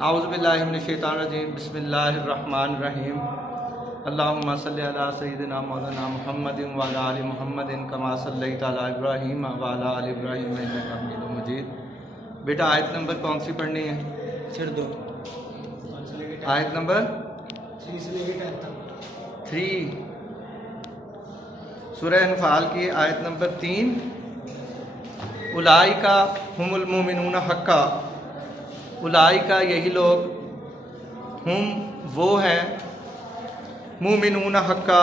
आऊज़ुबिल्लाहि मिनश्शैतानिर्रजीम बिस्मिल्लाहिर्रहमानिर्रहीम अल्लाहुम्मा सल्लि अला सय्यिदिना मौलाना मुहम्मदिन व अला आलि मुहम्मदिन कमा सल्लैता अला इब्राहीम व अला आलि इब्राहीम इन्नका हमीदुम मजीद। बेटा आयत नंबर कौन सी पढ़नी है? छेड़ दो। आयत नंबर 3 सूरह अनफाल की आयत नंबर 3। उलाइका हुमुल मोमिनून हक्का, उलाइका यही लोग, हम वो हैं, मोमिनून हक्का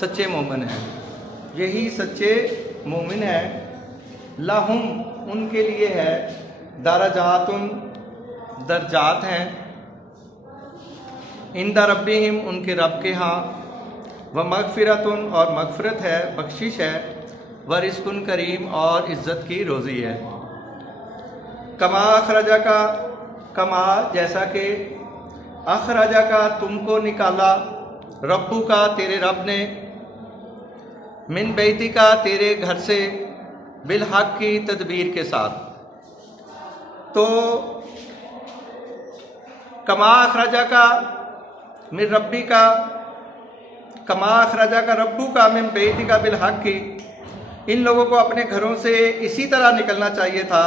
सच्चे मोमिन हैं, यही सच्चे मोमिन हैं। लहुम उनके लिए है, दरजातुन दर्जात हैं, इंदा रब्बिहिम उनके रब के यहाँ, व मगफिरतुन और मगफरत है, बख्शिश है, व रिज़्कुन करीम और इज़्ज़त की रोज़ी है। कमा अखरजा का, कमा जैसा कि, अखरजा का तुमको निकाला, रब्बू का तेरे रब ने, मिन बैती का तेरे घर से, बिल हक की तदबीर के साथ। तो कमा अखरजा का मिन रब्बी का, कमा अखरजा का रब्बू का मिन बैती का बिल हक की, इन लोगों को अपने घरों से इसी तरह निकलना चाहिए था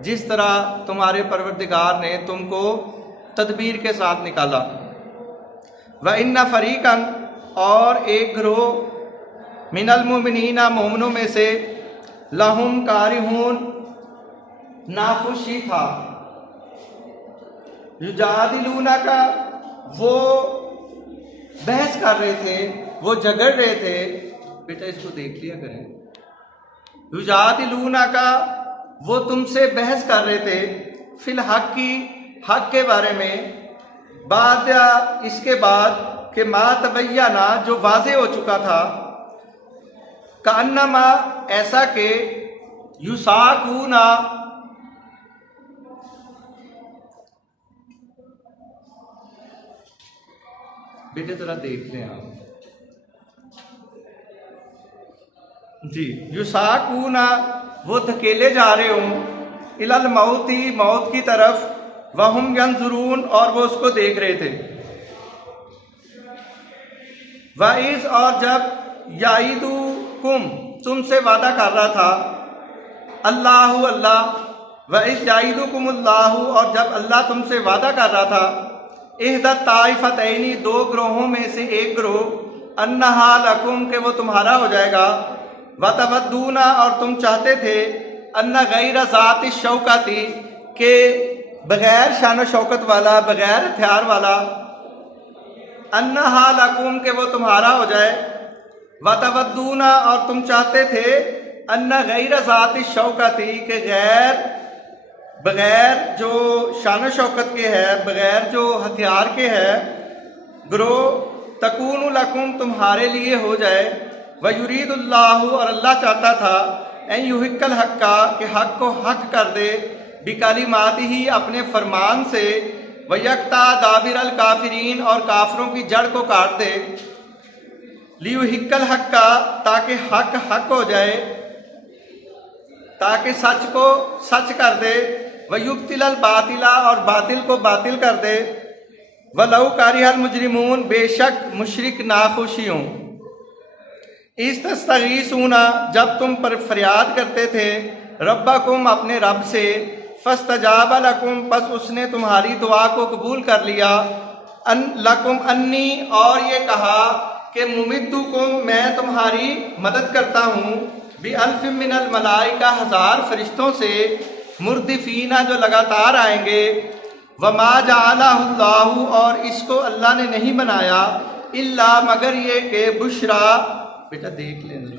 जिस तरह तुम्हारे परवरदिगार ने तुमको तदबीर के साथ निकाला। व इन्ना फरीकन और एक ग्रोह, मिनल मोमिनीना मोमिनों में से, लहुम कारिहून नाखुशी था, युजादिलूना का वो बहस कर रहे थे, वो झगड़ रहे थे। बेटा इसको देख लिया करें। युजादिलूना का वो तुमसे बहस कर रहे थे, फिल हक की हक के बारे में, बाद इसके बाद कि मा तबय्यना जो वाज़े हो चुका था, कान्नमा ऐसा के, युसाकूना बेटे जरा देख लें आप जी, युसाकूना वो धकेले जा रहे हों, इलल मौती मौत की तरफ, वहुम यंजुरून और वो उसको देख रहे थे। वाइज और जब याइदुकुम तुमसे वादा कर रहा था, अल्लाहु अल्लाह, वाइज याइदुकुमुल्लाहु और जब अल्लाह तुमसे वादा कर रहा था, इहदा ताइफतैनी दो ग्रोहों में से एक ग्रोह, अन्नहा लकुम के वो तुम्हारा हो जाएगा, वतवद्दूना और तुम चाहते थे, अन्ना गैर ज़ाति शौकती के बगैर शान शौकत वाला, बगैर हथियार वाला, अन्नहा लकुम के वो तुम्हारा हो जाए, वतवद्दूना और तुम चाहते थे, अन्ना गैर ज़ाति शौकती के बगैर जो शान शौकत के है, बगैर जो हथियार के है, ग्रोह तकूनु लकुम तुम्हारे लिए हो जाए, व युरीदुल्लाहु और अल्लाह चाहता था, एन युहिक्कल हक्का के हक को हक कर दे, बिकालिमात ही अपने फरमान से, व यक्ता दाबिरल काफिरीन और काफरों की जड़ को काट दे, लियुहिक्कल हक्का ताकि हक हक हो जाए, ताकि सच को सच कर दे, व युब्तिलल बातिला और बातिल को बातिल कर दे, वलौ कारिहल मुजरिमून बेशक मुशरिक नाखुशी हों। इस तस्तगीसूना जब तुम पर फरियाद करते थे, रब्बकुम अपने रब से, फस्तजाब लकुम बस उसने तुम्हारी दुआ को कबूल कर लिया, अन लकुम अन्नी और ये कहा कि मुमिद्दुकुम मैं तुम्हारी मदद करता हूँ, बि अल्फिम मिनल मलाइका 1000 फरिश्तों से, मुर्दिफीना जो लगातार आएंगे, वमा जअलहुल्लाहु और इसको अल्लाह ने नहीं बनाया, इल्ला मगर ये के बुशरा, बेटा देख लेना,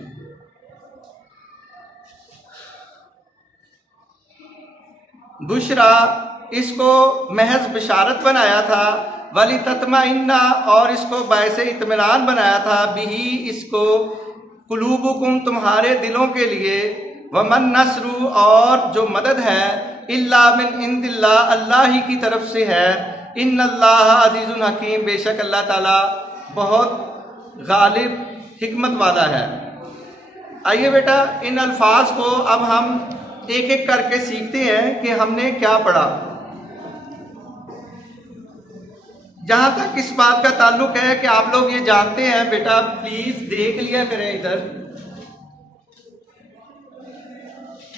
बुशरा इसको महज बिशारत बनाया था, वली तत्माइन्ना और इसको बायसे इत्मीनान बनाया था, बिही इसको, कुलूबुकुम तुम्हारे दिलों के लिए, वमन नस्रु और जो मदद है, इल्ला मिन इंदिल्ला अल्लाह ही की तरफ से है, इन्नल्लाह अजीजुन हकीम बेशक अल्लाह ताला बहुत गालिब हिकमत वाला है। आइए बेटा इन अल्फाज को अब हम एक एक करके सीखते हैं कि हमने क्या पढ़ा। जहां तक इस बात का ताल्लुक है कि आप लोग ये जानते हैं, बेटा प्लीज देख लिया करें, इधर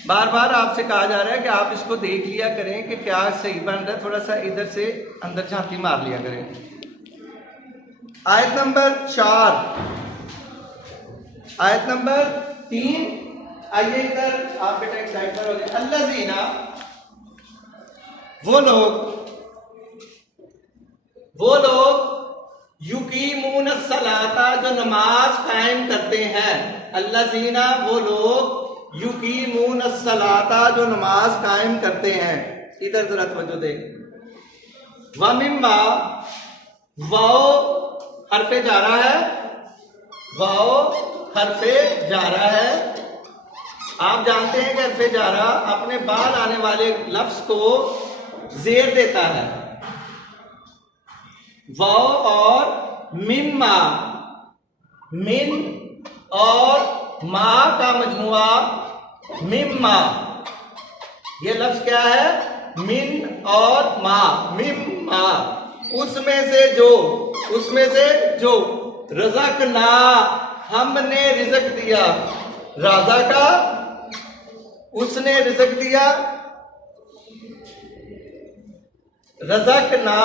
बार बार आपसे कहा जा रहा है कि आप इसको देख लिया करें कि क्या सही बन रहा है, थोड़ा सा इधर से अंदर झांकी मार लिया करें। आयत नंबर 4, आयत नंबर 3, आइए इधर आप बेटा एक साइड पर हो जाए। अल्लाज़ीना, वो लोग युकीमून सलाता, जो नमाज कायम करते हैं। अल्लाज़ीना, वो लोग युकीमून सलाता, जो नमाज कायम करते हैं। इधर जरा तवज्जो दें। वमिम्मा, वाओ हरफे जा रहा है, वाओ हरफे जा रहा है। आप जानते हैं कि हरफे जा रहा अपने बाद आने वाले लफ्ज को जेर देता है। वाओ और मिम्मा, मिन और मा का मजमुआ मिम्मा, ये लफ्ज क्या है? मिन और मा, मिम्मा, उसमें से जो रज़क ना, हमने रिज़क दिया। राजा का उसने रिज़क दिया, रज़क ना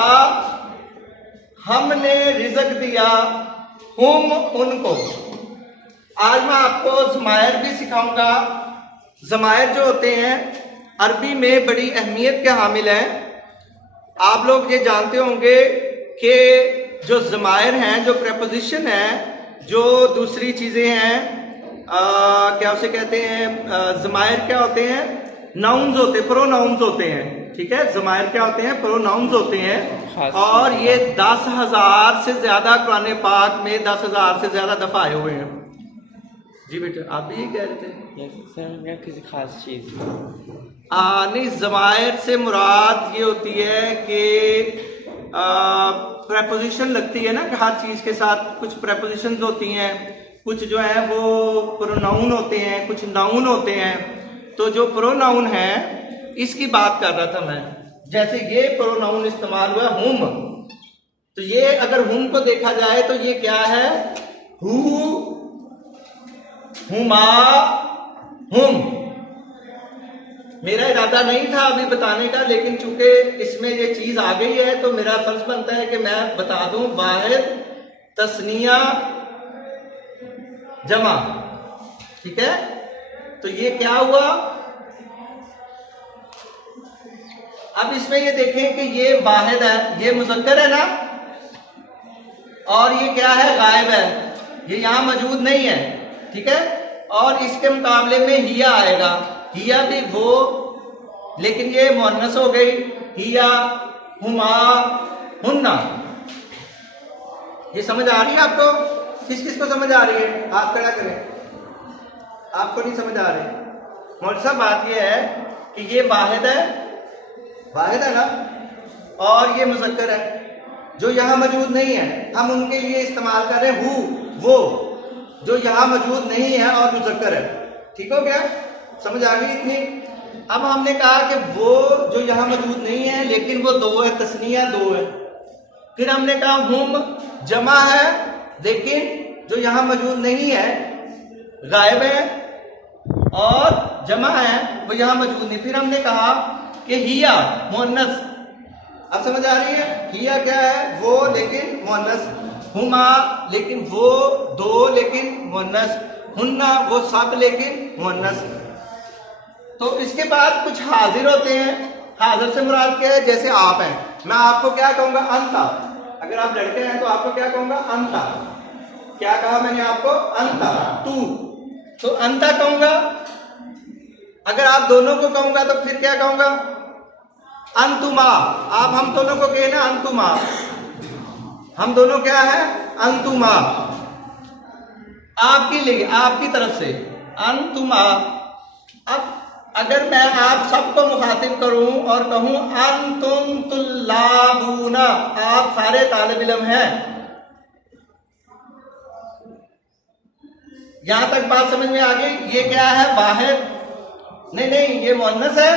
हमने रिज़क दिया, हुम उनको। आज मैं आपको ज़मायर भी सिखाऊंगा। ज़मायर जो होते हैं अरबी में बड़ी अहमियत के हामिल हैं। आप लोग ये जानते होंगे कि जो ज़मायर हैं, जो प्रेपोजिशन हैं, जो दूसरी चीज़ें हैं, क्या उसे कहते हैं, ज़मायर क्या होते हैं? नाउन्स होते हैं, प्रोनाउन्स होते हैं। ठीक है, ज़मायर क्या होते हैं? प्रोनाउन्स होते हैं। और ये 10,000 से ज्यादा कुरान पाक में 10,000 से ज्यादा दफा आए हुए हैं। जी बेटा, आप भी ये कह रहे थे? किसी खास चीज नहीं, ज़मायर से मुराद ये होती है कि प्रेपोजिशन लगती है ना, कि हर चीज के साथ कुछ प्रेपोजिशंस होती हैं, कुछ जो है वो प्रोनाउन होते हैं, कुछ नाउन होते हैं। तो जो प्रोनाउन है इसकी बात कर रहा था मैं। जैसे ये प्रोनाउन इस्तेमाल हुआ हुम, तो ये अगर हुम को देखा जाए तो ये क्या है? हु, हुमा, हुम। मेरा इरादा नहीं था अभी बताने का, लेकिन चूंकि इसमें ये चीज आ गई है तो मेरा फर्ज बनता है कि मैं बता दूं। वाहिद, तस्निया, जमा। ठीक है, तो ये क्या हुआ? अब इसमें ये देखें कि ये वाहिद है, ये मुज़क्कर है ना, और ये क्या है? गायब है, ये यहां मौजूद नहीं है। ठीक है, और इसके मुकाबले में हिया आएगा। हिया भी वो, लेकिन ये मुअन्नस हो गई। हिया, हुमा, हुन्ना। ये समझ आ रही है आपको? किस किस को समझ आ रही है? हाथ खड़ा करें। आपको नहीं समझ आ रही? मौलवी साहब, बात ये है कि ये वाहिद है ना, और ये मुज़क्कर है जो यहां मौजूद नहीं है। हम उनके लिए इस्तेमाल कर रहे हैं हु, वो जो यहां मौजूद नहीं है और मुज़क्कर है। ठीक हो गया? समझ आ गई इतनी? अब हमने कहा कि वो जो यहां मौजूद नहीं है लेकिन वो दो है, तस्निया दो है। फिर हमने कहा हुम जमा है लेकिन जो यहां मौजूद नहीं है, गायब है, और जमा है वो यहां मौजूद नहीं। फिर हमने कहा कि हिया मुअन्नस। अब समझ आ रही है? हिया क्या है? वो लेकिन मुअन्नस। हुमा लेकिन वो दो लेकिन मुअन्नस। हुन्ना वो सब लेकिन मुअन्नस। तो इसके बाद कुछ हाजिर होते हैं। हाजिर से मुराद क्या है? जैसे आप हैं, मैं आपको क्या कहूंगा? अंता। अगर आप लड़के हैं तो आपको क्या कहूंगा? अंता। क्या कहा मैंने आपको? अंता, तू। तो अंता कहूंगा। अगर आप दोनों को कहूंगा तो फिर क्या कहूंगा? अंतुमा। आप हम दोनों को कहे ना, अंतुमा। हम दोनों क्या है? अंतुमा। आपके लिए, आपकी तरफ से अंतुमा। अब अगर मैं आप सबको मुखातिब करूं और कहूं अंतुम तुल्लाबूना, आप सारे तालिब इल्म हैं। यहां तक बात समझ में आ गई? ये क्या है? वाहिद नहीं, ये मुअन्नस है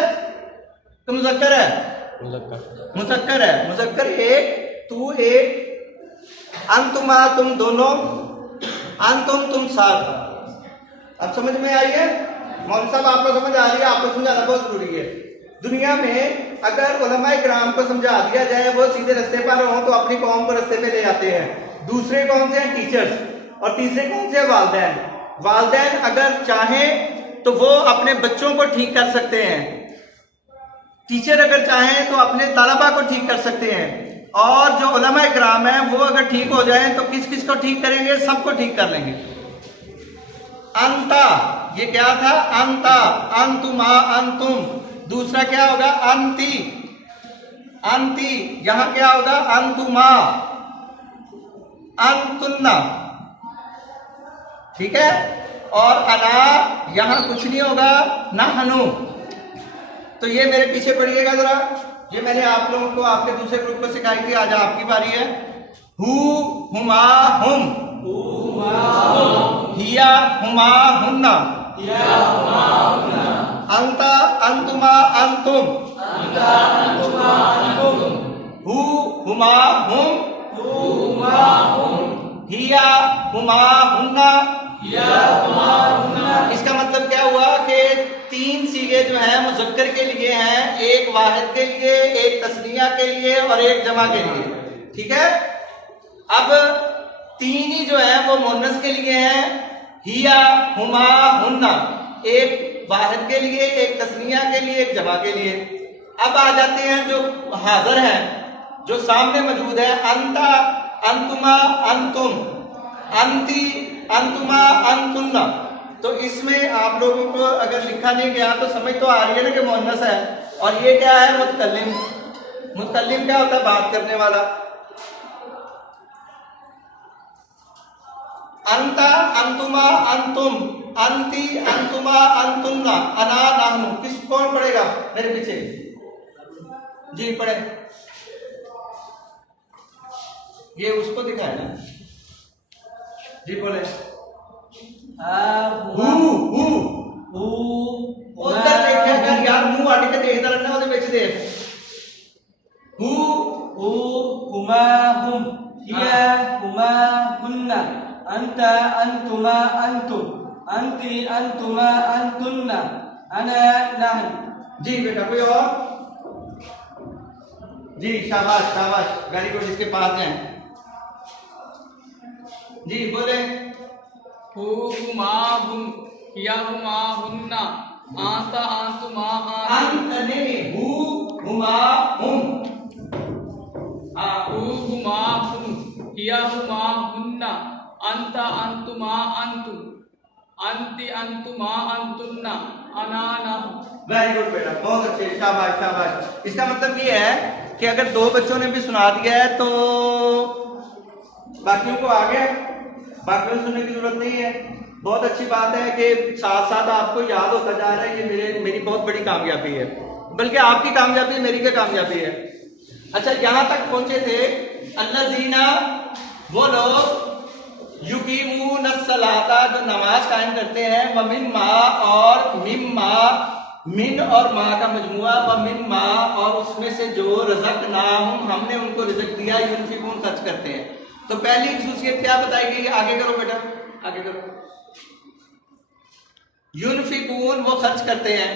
तो मुज़क्कर है? मुज़क्कर है। मुज़क्कर एक, तू एक, अंतुमा तुम दोनों, अंतुम तुम साथ। अब समझ में आई है? मौलवी साहब आपको समझ आ रही है? आपको समझाना बहुत जरूरी है। दुनिया में अगर उलमाए किराम को समझा दिया जाए, वो सीधे रास्ते पर हो तो अपनी कौम को रास्ते पे ले आते हैं। दूसरे कौन से हैं? टीचर्स। और तीसरे कौन से? वालिदैन। वालिदैन अगर चाहें तो वो अपने बच्चों को ठीक कर सकते हैं। टीचर अगर चाहें तो अपने तलबा को ठीक कर सकते हैं। और जो उलमाए किराम है वो अगर ठीक हो जाए तो किस किस को ठीक करेंगे? सबको ठीक कर लेंगे। अंता, ये क्या था? अंता, अंतुमा, अंतुम। दूसरा क्या होगा? अंती, अंती। यहां क्या होगा? अंतुमा, अंतुन्ना। ठीक है? और अना, यहां कुछ नहीं होगा, नहनु। तो ये मेरे पीछे पढ़िएगा जरा। ये मैंने आप लोगों को आपके दूसरे ग्रुप को सिखाई थी, आज आपकी बारी है। हु, हुमा, हुम, हिया, हुमा, हुन्ना, अंता, अंतुमा, अंतुम, हु, हुमा, हुम, हिया, हुमा, हुन्ना। इसका मतलब क्या हुआ कि तीन सीगे जो हैं मुज़क्कर के लिए हैं, एक वाहिद के लिए, एक तस्निया के लिए और एक जमा के लिए। ठीक है? अब तीन ही जो है वो मुन्नस के लिए हैं, हिया, हुमा, हुन्ना। एक वाहिद के लिए, एक तस्निया के लिए, एक जमा के लिए। अब आ जाते हैं जो हाजिर हैं, जो सामने मौजूद है। अंता, अंतुमा, अंतुम, अंती, अंतुमा, अंतुन्ना। तो इसमें आप लोगों को अगर लिखा नहीं गया तो समझ तो आ रही है ना कि मुन्नस है। और ये क्या है? मुतकल्लिम। मुतकल्लिम क्या होता है? बात करने वाला। अंता, अंतुमा, अंतुम, अंती, अंतुमा, अंतुन्ना, अना, नाहनु। किस कौन पढ़ेगा मेरे पीछे? जी पढ़े। ये उसको दिखाए ना जी, बोले। उधर देखिए कर यार, मुंह आटे के देखता रहना, उधर बेच दे। हु, हुमा, हुम, हिया, हुमा, हुन्ना, अंता, अंतुमा, अंतुम, अंती, अंतुमा, अंतुन्ना, अना, नहन। जी बेटा, कोई और? जी शाबाश शाबाश, वेरी गुड। इसके पास जाए जी, बोले। हुमा, हुम, हिया, हुमा, हुन्ना, आंता, आंतुमा, अंत नहीं, हु, हुमा, हुम। हुमा, हुम, हिया, हुमा, हुन्ना, अंता, अंतुमा, अंतुम, अंति, अंतुमा, अंतुन्ना, अना, नहु। वेरी गुड बेटा, बहुत अच्छे, शाबाश शाबाश। इसका मतलब ये है कि अगर दो बच्चों ने भी सुना दिया है तो बाकियों को आगे, बाकियों को सुनने की जरूरत नहीं है। बहुत अच्छी बात है कि साथ साथ आपको याद होता जा रहा है। ये मेरी बहुत बड़ी कामयाबी है, बल्कि आपकी कामयाबी है, मेरी क्या कामयाबी है। अच्छा, यहां तक पहुंचे थे। अल्लज़ीना, वो लोग, युकीमून सलाता, जो नमाज कायम करते हैं, व मिम्मा, और मिम्मा, मिन और माँ का मजमुआ, व मिम्मा, और उसमें से जो रज़क़नाहुम, हमने उनको रिज़्क़ दिया, युनफिकून, खर्च करते हैं। तो पहली खुसूसियत क्या बताई गई? आगे करो बेटा, आगे करो। युनफिकून, वो खर्च करते हैं।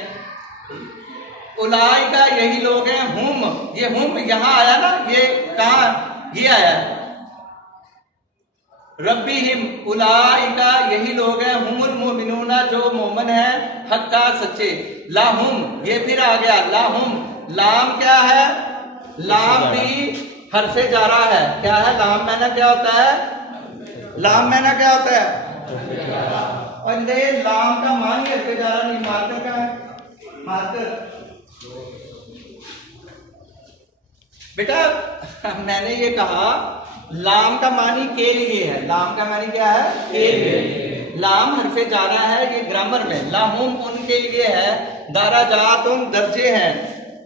उलाइका, यही लोग हैं। हुम, ये हुम यहां आया ना, ये कहां? ये आया रब्बिहिम, उलाइका, यही लोग हैं। हुमुल मोमिनूना, जो मोमिन है हक्का, सच्चे। लाहुम, ये फिर आ गया लाहुम। लाम क्या है? लाम भी हरफे जारा है। क्या है? लाम मैना क्या होता है? लाम मैना क्या होता है? और ये लाम का मान ही हरफे जारा नहीं, मार्कर का है, मार्कर। बेटा मैंने ये कहा लाम का मानी के लिए है। लाम का मानी क्या है? के लिए। लाम हरफे जारा है, ये ग्रामर में। लाहुम, उनके लिए है। दराजातुन, दर्जे हैं।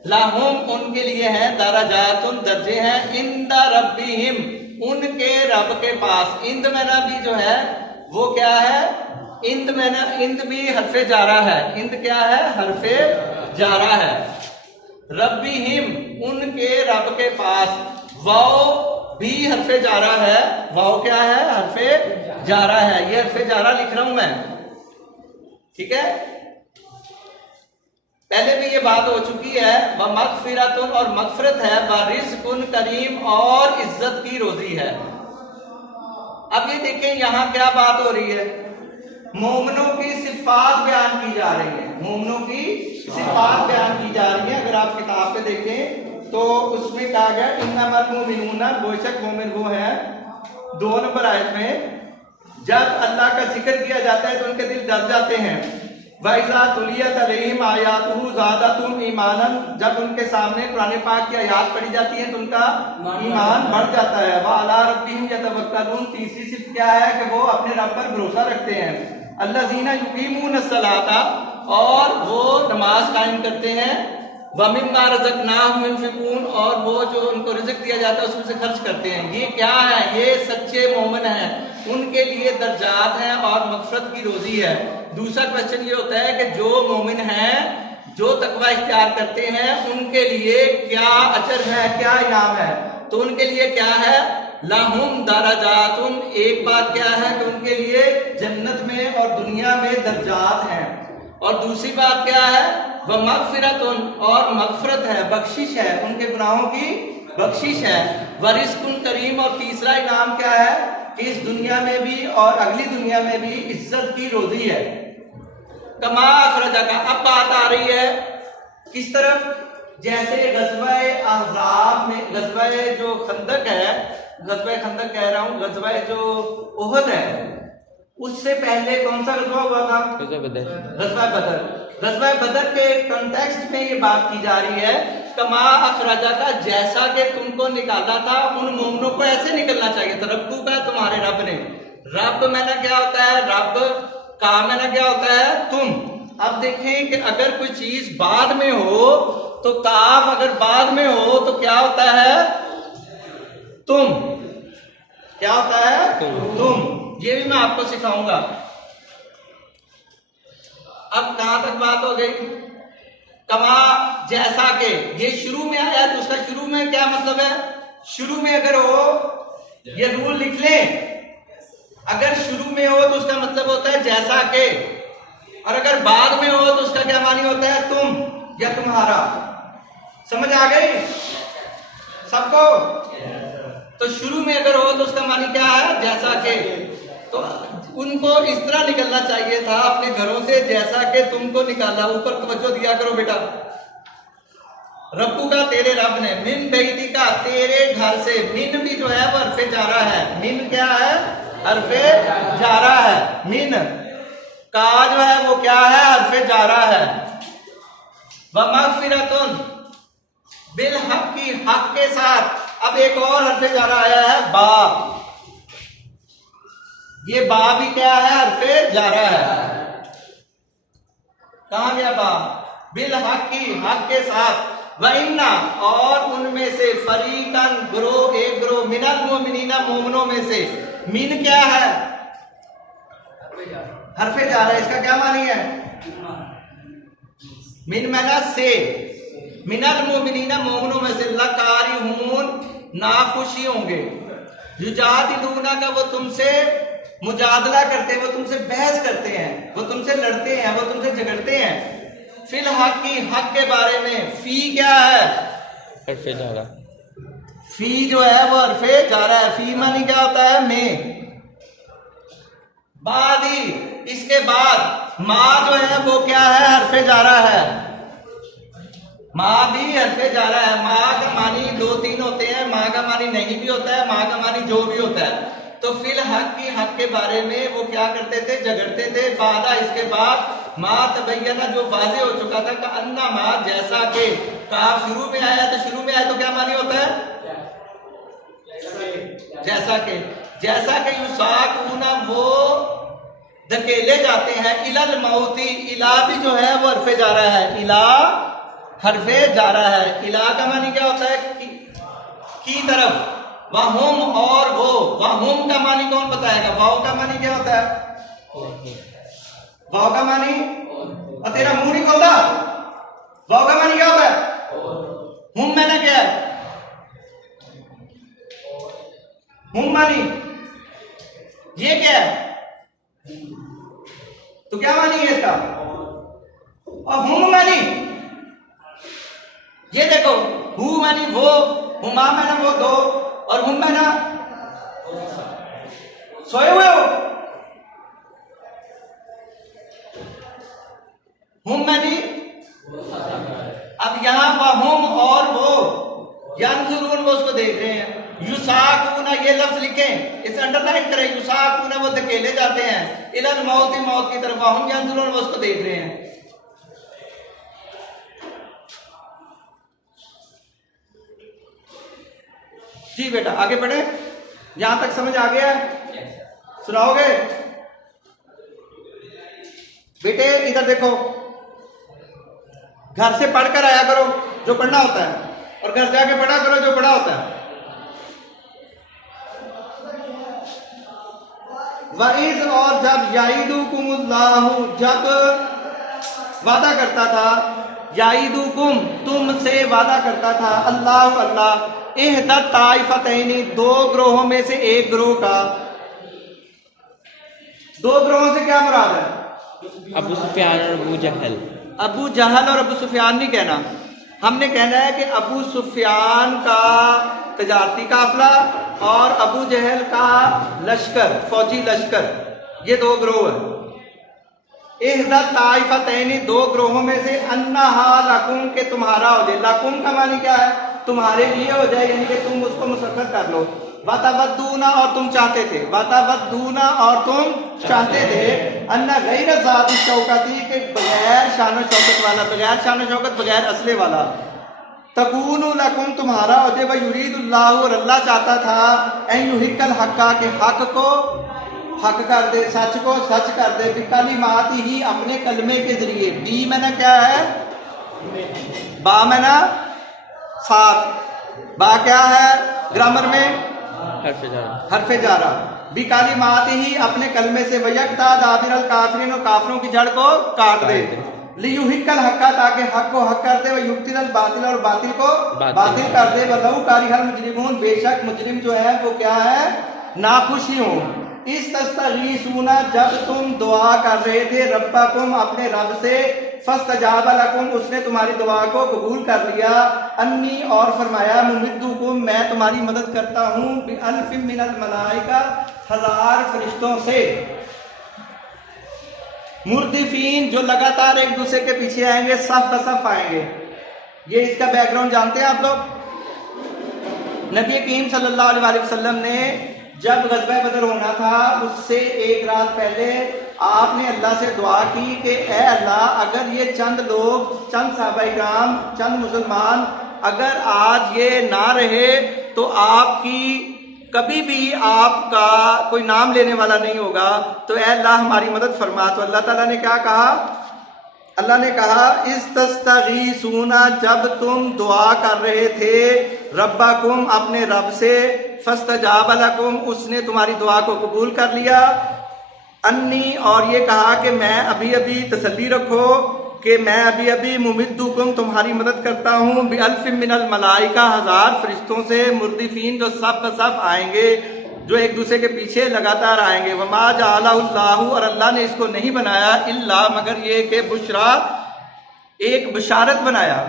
लाहुम, उनके लिए हैं। दराजातुन, दर्जे हैं। इंदा रब्बिहिम, उनके रब के पास। इंद मैना भी जो है वो क्या है? इंद मैना, इंद भी हरफे जारा है। इंद क्या है? हरफे जारा है। रब्बिहिम, उनके रब के पास। वो बी हरफे जारा है, वाव क्या है? हरफे जारा है। ये हरफे जारा लिख रहा हूं मैं, ठीक है। पहले भी ये बात हो चुकी है। व मगफिरतुन, और मगफिरत है। व रिज़्कुन करीम, और इज्जत की रोजी है। अब ये देखें यहां क्या बात हो रही है, मोमिनों की सिफात बयान की जा रही है। मोमिनों की सिफात बयान की जा रही है। अगर आप किताब पे देखें तो उसमें कहा गया इन्नमल मुमिनूना, बेशक मोमिन वो है। 2 नंबर आयत में जब अल्लाह का जिक्र किया जाता है तो उनके दिल डर जाते हैं। वइज़ा तुलियत अलैहिम आयातुहु ज़ादतहुम ईमानन, जब उनके सामने कुरान पाक की आयत पढ़ी जाती है तो उनका ईमान बढ़ जाता है। व अला रब्बिहिम यतवक्कलून, तीसरी सिफ़त क्या है कि वो अपने रब पर भरोसा रखते हैं। अल्लज़ीना युक़ीमूनस सलाता, और वो नमाज कायम करते हैं। व मिम्मा रज़क़नाहुम युनफ़िक़ून, और वो जो उनको रिज़्क़ दिया जाता है उसमें से खर्च करते हैं। ये क्या है? ये सच्चे मोमिन हैं, उनके लिए दर्जात हैं और मग़फ़िरत की रोजी है। दूसरा क्वेश्चन ये होता है कि जो मोमिन हैं, जो तकवा इख्तियार करते हैं, उनके लिए क्या अजर है, क्या इनाम है? तो उनके लिए क्या है? लहुम दरजातुन, एक बात क्या है कि उनके लिए जन्नत में और दुनिया में दर्जात हैं। और दूसरी बात क्या है? वह मगफिरतुन, और मगफरत है, बख्शिश है, उनके गुनाहों की बख्शिश है। वरिज़्कुन करीम, और तीसरा इनाम क्या है कि इस दुनिया में भी और अगली दुनिया में भी इज्जत की रोजी है। कमा अखरजका, अब बात आ रही है किस तरफ? जैसे गज़वाए अहज़ाब में, गज़वाए जो खंदक है, गज़वाए खंदक कह रहा हूं, गज़वाए जो ओहद है, उससे पहले कौन सा गज़वा हुआ था? गज़वाए बदर। गज़वाए बदर के कॉन्टेक्स्ट में ये बात की जा रही है, कमा अखरजका, जैसा कि तुमको निकाला था उन मोमिनों को ऐसे निकलना चाहिए था। रब्बू का तुम्हारे रब ने, रब मैंने क्या होता है? रब का मैंने क्या होता है? तुम। अब देखें कि अगर कोई चीज बाद में हो तो काफ अगर बाद में हो तो क्या होता है? तुम। क्या होता है? तुम। ये भी मैं आपको सिखाऊंगा। अब कहां तक बात हो गई? कमा जैसा के, ये शुरू में आया तो उसका शुरू में क्या मतलब है? शुरू में अगर हो, ये रूल लिख ले, अगर शुरू में हो तो उसका मतलब होता है जैसा के, और अगर बाद में हो तो उसका क्या मानी होता है? तुम या तुम्हारा। समझ आ गई सबको? तो शुरू में अगर हो तो उसका मानी क्या है? जैसा के। तो उनको इस तरह निकलना चाहिए था अपने घरों से, जैसा कि तुमको निकाला। ऊपर तवज्जो दिया करो बेटा। रब्बू का, तेरे रब ने, मिन बैती का, तेरे घर से। मिन भी जो है वो हरफे जारा है। मिन क्या है? हरफे जारा है। मिन का जो है वो क्या है? हरफे जारा है। व मगफिरतुन बिल हक की, हक के साथ। अब एक और हरफे जारा आया है, बा। ये बा भी क्या है? हरफे जारा है। कहां गया बा? बिल हक की, हक के साथ। व इन्ना, और उनमें से, फरीकन ग्रोह, एक ग्रोह, मिनल मोमिनीना, मोमिनों में से। मिन क्या है? हरफे जारा है। इसका क्या मानी है? मिन माना से। मिनल मोमिनीना, मोमिनों में से। लकारिहून, नाखुशी होंगे। युजादिलूना का, वो तुमसे मुजादला करते हैं, वो तुमसे बहस करते हैं, वो तुमसे लड़ते हैं, वो तुमसे झगड़ते हैं। फिल हक की, हक के बारे में। फी क्या है? हरफे जारा। फी जो है वो हरफे जारा है। फी मानी क्या होता है? में। बादी, इसके बाद। माँ जो है वो क्या है? हरफे जारा है। माँ भी हरफे जारा है। माँ का मानी 2-3 होते हैं। माँ का मानी नहीं भी होता है, माँ का मानी जो भी होता है। तो फिल हक की, हक के बारे में वो क्या करते थे? झगड़ते थे। बादा, इसके बाद। माँ तबैयना, जो वाज़े हो चुका था। का अन्ना माँ, जैसा के। काफ शुरू में आया तो शुरू में आया तो क्या मानी होता है? जैसा के। जैसा के युसाकूना, वो धकेले जाते हैं। इलल मौती, इला भी जो है वो हरफे जारा है। इला हरफे जारा है। इला का मानी क्या होता है? की तरफ। वाहुम, और वो। वाहुम का मानी कौन बताएगा? वाव का मानी क्या होता है? वाव का मानी, और तेरा मुंह नहीं खोलता। वाव का मानी क्या होता है? हुम मैंने क्या है? हुम मानी ये क्या है? तो क्या मानी है इसका? और हुम मानी ये देखो, हु मानी वो, हुमा माना वो दो, और हुम माना सोए हुए हो। हुम मानी अब यहां वहुम और वो यंजुरून वो उसको देख रहे हैं। युसाकुना ये लफ्ज लिखें, इसे अंडरलाइन करें। युसाकुना वो धकेले जाते हैं, इलल मौत मौत की तरफ, वहुम यंजुरून वो उसको देख रहे हैं। जी बेटा आगे बढ़े, यहां तक समझ आ गया? सुनाओगे बेटे? इधर देखो, घर से पढ़कर आया करो जो पढ़ना होता है, और घर जाके पढ़ा करो जो पढ़ा होता है। वईज और जब याइदुकुमुल्लाहु जब वादा करता था, याइदुकुम तुमसे वादा करता था, अल्लाह अल्लाह, इहदा ताइफतैनी दो ग्रोहों में से एक ग्रोह का। दो ग्रोहों से क्या मुराद है? अबू सुफियान और अबू जहल। अबू जहल और अबू सुफियान नहीं कहना, हमने कहना है कि अबू सुफियान का तजारती काफिला और अबू जहल का लश्कर, फौजी लश्कर, ये दो ग्रोह है। इहदा ताइफतैनी दो ग्रोहों में से, अन्नहा लकुम के तुम्हारा हो जाए। लकुम का मानी क्या है? तुम्हारे लिए हो जाए, यानी कि तुम उसको मुसक्कर कर लो। वतवद्दूना और तुम चाहते थे, वतवद्दूना और तुम चाहते थे, अन्ना गैर ज़ाती शौकती के बगैर शान शौकत वाला, बगैर शान शौकत बगैर असले वाला, तकूनु लकुम तुम्हारा हो जाए। व युरीदुल्लाहु और अल्लाह चाहता था, ऐन युहिक्कल हक्का के हक को हक कर दे, सच को सच कर दे, बिकलिमात ही अपने कलमे के जरिए। बी मैंने क्या है? बा मैंने साथ, बा क्या है ग्रामर में? हरफे जारा। बिकलिमात ही अपने कलमे से, वयक्ता दाबिरल काफिरीन और काफिरों की जड़ को काट दे। लियुहिक्कल हक्का ताकि हक को हक कर दे, व युक्तिल बातिल और बातिल को बातिल कर दे। वलहु कारिहल मुजरिमून बेशक मुजरिम जो है वो क्या है? नाखुशी हो। इस तस्तगीसूना जब तुम दुआ कर रहे थे, रब्बकुम अपने रब से, फस्तजाब लकुम उसने तुम्हारी दुआ को कबूल कर लिया। अन्नी और फरमाया, मुमिद्दुकुम मैं तुम्हारी मदद करता हूँ, बिअल्फिम मिनल मलाइका 1000 फरिश्तों से, मुर्दिफीन जो लगातार एक दूसरे के पीछे आएंगे, सफ बसफ आएंगे। ये इसका बैकग्राउंड जानते हैं आप लोग? नबी करीम सल्लल्लाहु अलैहि वसल्लम ने जब ग़ज़वा बदर होना था, उससे एक रात पहले आपने अल्लाह से दुआ की कि ए अल्लाह, अगर ये चंद लोग, चंद सहाबा-ए-किराम, चंद मुसलमान अगर आज ये ना रहे तो आपकी कभी भी आपका कोई नाम लेने वाला नहीं होगा, तो ए अल्लाह हमारी मदद फरमा। तो अल्लाह ताला ने क्या कहा? अल्लाह ने कहा, इस तस्तगीसूना जब तुम दुआ कर रहे थे, रब्बकुम अपने रब से, फस्तजाब लकुम उसने तुम्हारी दुआ को कबूल कर लिया। अन्नी और ये कहा कि मैं अभी अभी, तसल्ली रखो कि मैं अभी अभी, मुमिद्दुकुम तुम्हारी मदद करता हूँ, बिअल्फिम मिनल मलाइका 1000 फरिश्तों से, मुर्दिफीन जो सब का सब आएंगे, जो एक दूसरे के पीछे लगातार आएंगे। वमा जअलहुल्लाहु और अल्लाह ने इसको नहीं बनाया, इल्ला मगर ये कि बुशरा एक बशारत बनाया,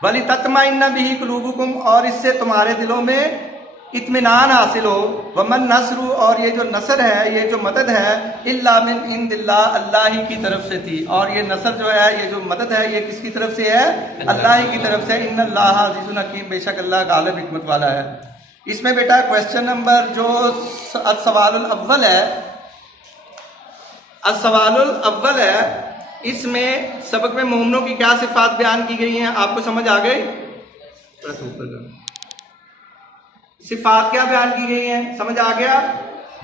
वली तत्माइन्ना बिही कुलूबुकुम और इससे तुम्हारे दिलों में इत्मीनान हासिल हो। वमन नस्रु और ये जो नसर है, ये जो मदद है, इल्ला मिन इंदिल्लाह अल्लाह ही की तरफ से थी। और ये नसर जो है, ये जो मदद है, ये किसकी तरफ से है? अल्लाह ही की तरफ से। इन्नल्लाह अज़ीज़ुन हकीम बेशक अल्लाह गालिब हिकमत वाला है। इसमें बेटा क्वेश्चन नंबर जो सवालुल अव्वल है, सवालुल अव्वल है, इसमें सबक में मोमिनों की क्या सिफात बयान की गई हैं? आपको समझ आ गई? सिफात क्या बयान की गई हैं? समझ आ गया?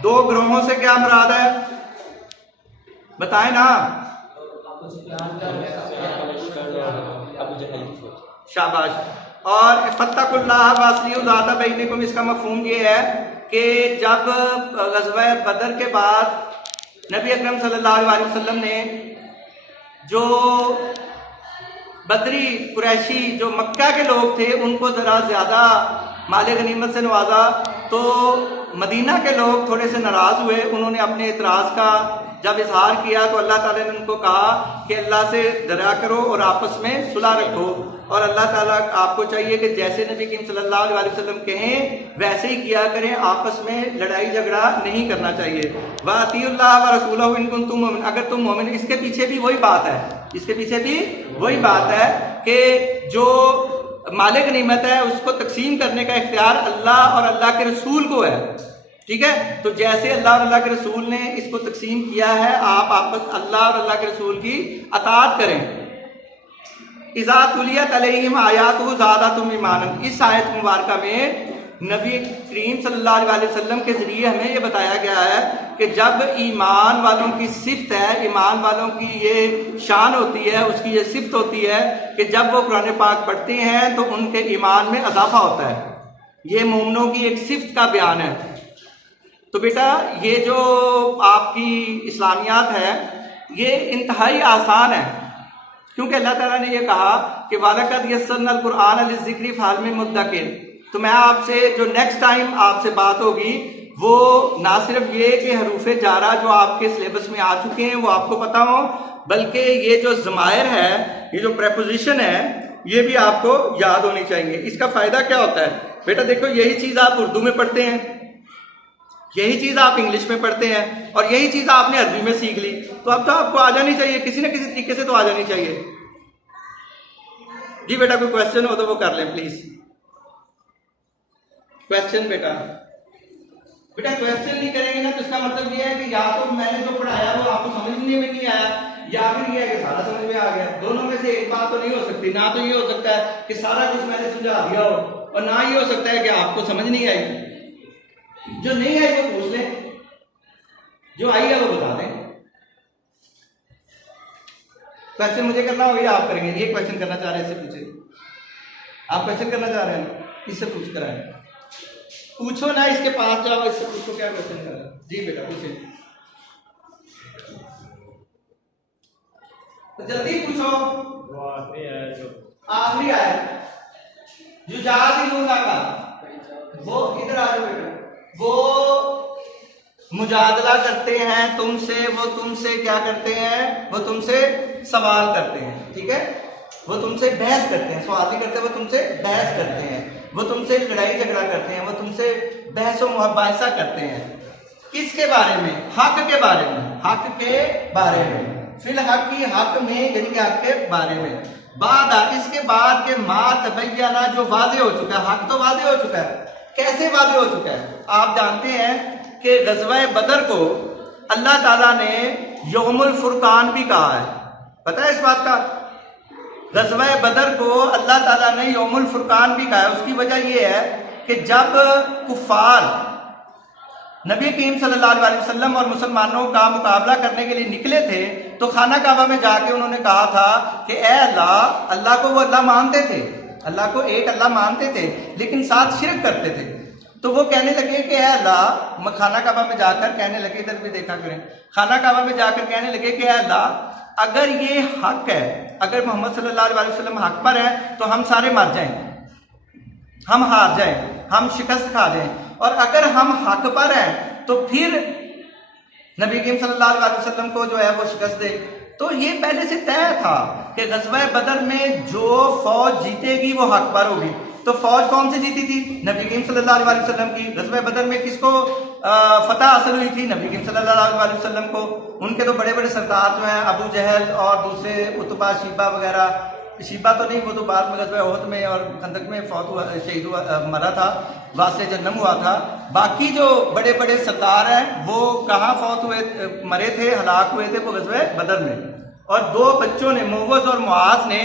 दो ग्रोहों से क्या मुराद है? बताएं ना। शाबाश। और फत्तकुल्लाह वास्लियु ज़ाता बैनिकुम, इसका मफ़हूम ये है कि जब ग़ज़वा बदर के बाद नबी अकरम सल्लल्लाहु अलैहि वसल्लम ने जो बदरी कुरैशी जो मक्का के लोग थे, उनको ज़रा ज़्यादा माल गनीमत से नवाजा, तो मदीना के लोग थोड़े से नाराज़ हुए। उन्होंने अपने एतराज़ का जब इजहार किया तो अल्लाह ताला ने उनको कहा कि अल्लाह से डरा करो और आपस में सुलह रखो, और अल्लाह ताला आपको चाहिए कि जैसे नबी करीम सल्लल्लाहु अलैहि वसल्लम कहें वैसे ही किया करें, आपस में लड़ाई झगड़ा नहीं करना चाहिए। वातिउल्लाह व रसूलहु इन कुंतुम मुमिन, अगर तुम मोमिन। इसके पीछे भी वही बात है, इसके पीछे भी वही बात है कि जो मालिक निमत है उसको तकसीम करने का इख्तियार अल्लाह और अल्लाह के रसूल को है, ठीक है। तो जैसे अल्लाह और अल्लाह के रसूल ने इसको तकसीम किया है, आप आपस अल्लाह और अल्लाह के रसूल की अताअत करें। इज़ा तुलियत अलैहिम आयातुहु ज़ादतहुम ईमानन, इस आयत मुबारका में नबी करीम सल्लल्लाहु अलैहि वसल्लम के ज़रिए हमें ये बताया गया है कि जब ईमान वालों की सिफत है, ईमान वालों की ये शान होती है, उसकी ये सिफत होती है कि जब वो कुरान पाक पढ़ते हैं तो उनके ईमान में इजाफा होता है। ये मोमिनों की एक सिफत का बयान है। तो बेटा ये जो आपकी इस्लामियात है ये इंतहाई आसान है, क्योंकि अल्लाह ताला ने ये कहा कि वालकद यस्सरनल कुरआन लिज़िक्रि फहल मिन मुद्दकिर। तो मैं आपसे जो नेक्स्ट टाइम आपसे बात होगी वो ना सिर्फ ये कि हरूफ जारा जो आपके सिलेबस में आ चुके हैं वो आपको पता हो, बल्कि ये जो ज़मायर है, ये जो प्रेपोजिशन है, ये भी आपको याद होनी चाहिए। इसका फ़ायदा क्या होता है बेटा? देखो यही चीज़ आप उर्दू में पढ़ते हैं, यही चीज़ आप इंग्लिश में पढ़ते हैं, और यही चीज़ आपने अरबी में सीख ली, तो अब तो आपको आ जानी चाहिए, किसी न किसी तरीके से तो आ जानी चाहिए। जी बेटा कोई क्वेश्चन हो तो वो कर लें प्लीज। क्वेश्चन बेटा क्वेश्चन नहीं करेंगे ना तो इसका मतलब ये है कि या तो मैंने जो पढ़ाया वो आपको समझने में नहीं आया, या फिर ये है कि सारा समझ में आ गया। दोनों में से एक बात तो नहीं हो सकती। ना तो ये हो सकता है कि सारा कुछ मैंने समझा दिया हो, और ना ये हो सकता है कि आपको समझ नहीं आई। जो नहीं आई वो पूछ लें, जो आई है वो बता दें। क्वेश्चन मुझे करना होगा या आप करेंगे? ये क्वेश्चन करना चाह रहे हैं, इससे पूछे। आप क्वेश्चन करना चाह रहे हैं, इससे पूछ कर आए। पूछो ना, इसके पास जाओ, इससे पूछो क्या क्वेश्चन कर रहे हैं। जी बेटा पूछे, तो जल्दी पूछो। वो आखिरी आया युजादिलूना का, वो इधर आ जाओ बेटा। वो मुजादला करते हैं तुमसे, वो तुमसे क्या करते हैं? वो तुमसे सवाल करते हैं, ठीक है। वो तुमसे बहस करते हैं, सवाल नहीं करते, वो तुमसे बहस करते हैं। वो तुमसे लड़ाई झगड़ा करते हैं, वो तुमसे बहस और मुबाहिसा करते हैं। किसके बारे में? हक के बारे में, हक के बारे में। फिल हक की, हक में यानी कि हक के बारे में। बाद इसके बाद के मा तबय्यना, जो वाज़े हो चुका है, हक तो वाज़े हो चुका है। कैसे वाज़े हो चुका है? आप जानते हैं कि ग़ज़वा बदर को अल्लाह ताला ने यौमुल फुरकान भी कहा है, पता है इस बात का? ग़ज़वा बदर को अल्लाह ताला ने यौमुल फुरकान भी कहा है। उसकी वजह यह है कि जब कुफ़ार नबी करीम सल्लल्लाहु अलैहि वसल्लम और मुसलमानों का मुकाबला करने के लिए निकले थे, तो खाना काबा में जाके उन्होंने कहा था कि ए अल्लाह, अल्लाह को वो अल्लाह मानते थे, अल्लाह को एक अल्लाह मानते थे, लेकिन साथ शिरक करते थे। तो वो कहने लगे कि ए अल्लाह, खाना काबा में जाकर कहने लगे, इधर भी देखा करें, खाना काबा में जाकर कहने लगे कि ए अल्लाह, अगर ये हक है, अगर मोहम्मद सल्लल्लाहु अलैहि वसल्लम हक पर है तो हम सारे मर जाएं, हम हार जाएं, हम शिकस्त खा जाएं, और अगर हम हक पर हैं तो फिर नबी करीम सल्लल्लाहु अलैहि वसल्लम को जो है वो शिकस्त दे। तो ये पहले से तय था कि ग़ज़वा बदर में जो फौज जीतेगी वो हक पर होगी। तो फौज कौन सी जीती थी? नबी करीम सल्लल्लाहु अलैहि वसल्लम की। ग़ज़वा बदर में किसको फतह हासिल हुई थी? नबी करीम सल्लल्लाहु अलैहि वसल्लम को। उनके तो बड़े बड़े सरदार जो हैं, अबू जहल और दूसरे उतबा, शीबा वगैरह, शीबा तो नहीं, वो तो बाद में ग़ज़वा उहद में और खंदक में फौत हुआ, शहीद हुआ, मरा था, वास्ते जन्नम हुआ था। बाकी जो बड़े बड़े सरदार हैं वो कहाँ फौत हुए, मरे थे, हलाक हुए थे वो ग़ज़वा बदर में। और दो बच्चों ने, मुअव्वज़ और मुआज़ ने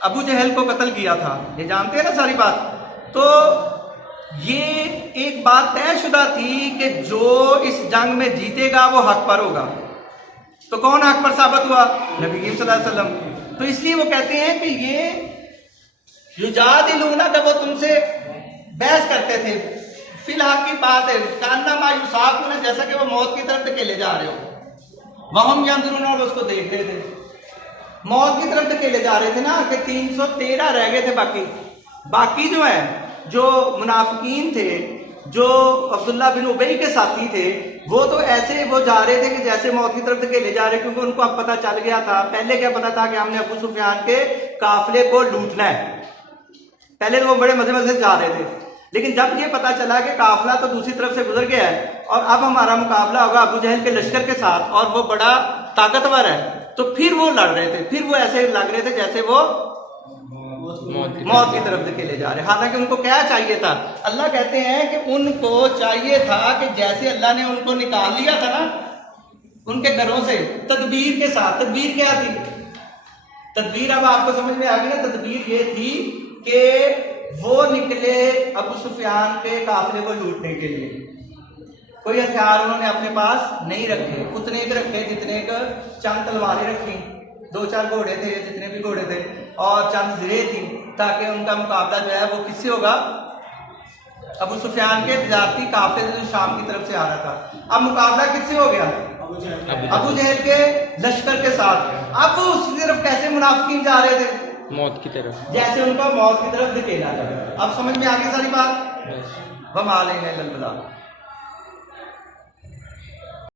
अबू जहल को कत्ल किया था, ये जानते हैं ना सारी बात। तो ये एक बात तयशुदा थी कि जो इस जंग में जीतेगा वो हक पर होगा। तो कौन हक पर साबित हुआ? नबी करीम सल्लल्लाहु अलैहि वसल्लम। तो इसलिए वो कहते हैं कि ये युजादिलूना का, वो तुमसे बहस करते थे। फिलहाल की बात है, कान्ना मायूसाफ ने, जैसा कि वो मौत की तरफ धकेले जा रहे हो, वहम यंजुरून, और उसको देख रहे थे, मौत की तरफ धकेले जा रहे थे ना, कि 313 रह गए थे बाकी जो है जो मुनाफिकीन थे, जो अब्दुल्ला बिन उबई के साथी थे, वो तो ऐसे वो जा रहे थे कि जैसे मौत की तरफ धकेले जा रहे, क्योंकि उनको अब पता चल गया था। पहले क्या पता था कि हमने अबू सुफियान के काफिले को लूटना है, पहले तो वो बड़े मजे मजे से जा रहे थे, लेकिन जब ये पता चला कि काफिला तो दूसरी तरफ से गुजर गया है और अब हमारा मुकाबला होगा अबू जहल के लश्कर के साथ और वो बड़ा ताकतवर है, तो फिर वो लड़ रहे थे, फिर वो ऐसे लग रहे थे जैसे वो मौत की तरफ धकेले जा रहे। हालांकि उनको क्या चाहिए था, अल्लाह कहते हैं कि उनको चाहिए था कि जैसे अल्लाह ने उनको निकाल लिया था ना उनके घरों से तदबीर के साथ। तदबीर क्या थी? तदबीर अब आपको समझ में आ गई ना। तदबीर ये थी कि वो निकले अबू सुफियान के काफिले को लूटने के लिए। कोई हथियार उन्होंने अपने पास नहीं रखे, उतने के रखे जितने का चंद तलवारें रखी, 2-4 घोड़े थे, जितने भी घोड़े थे, और चंद जिरे थी, ताकि उनका मुकाबला जो है वो किससे होगा? अबू सुफियान के तजारती काफिले जो शाम की तरफ से आ रहा था। अब मुकाबला किससे हो गया? अबू जहल के लश्कर के साथ। अब वो उसकी तरफ कैसे मुनाफिकीन जा रहे थे? मौत की तरफ, जैसे उनको मौत की तरफ धकेला जाए। अब समझ में आ गई सारी बात। वमा अलैना इल्लल बलाग।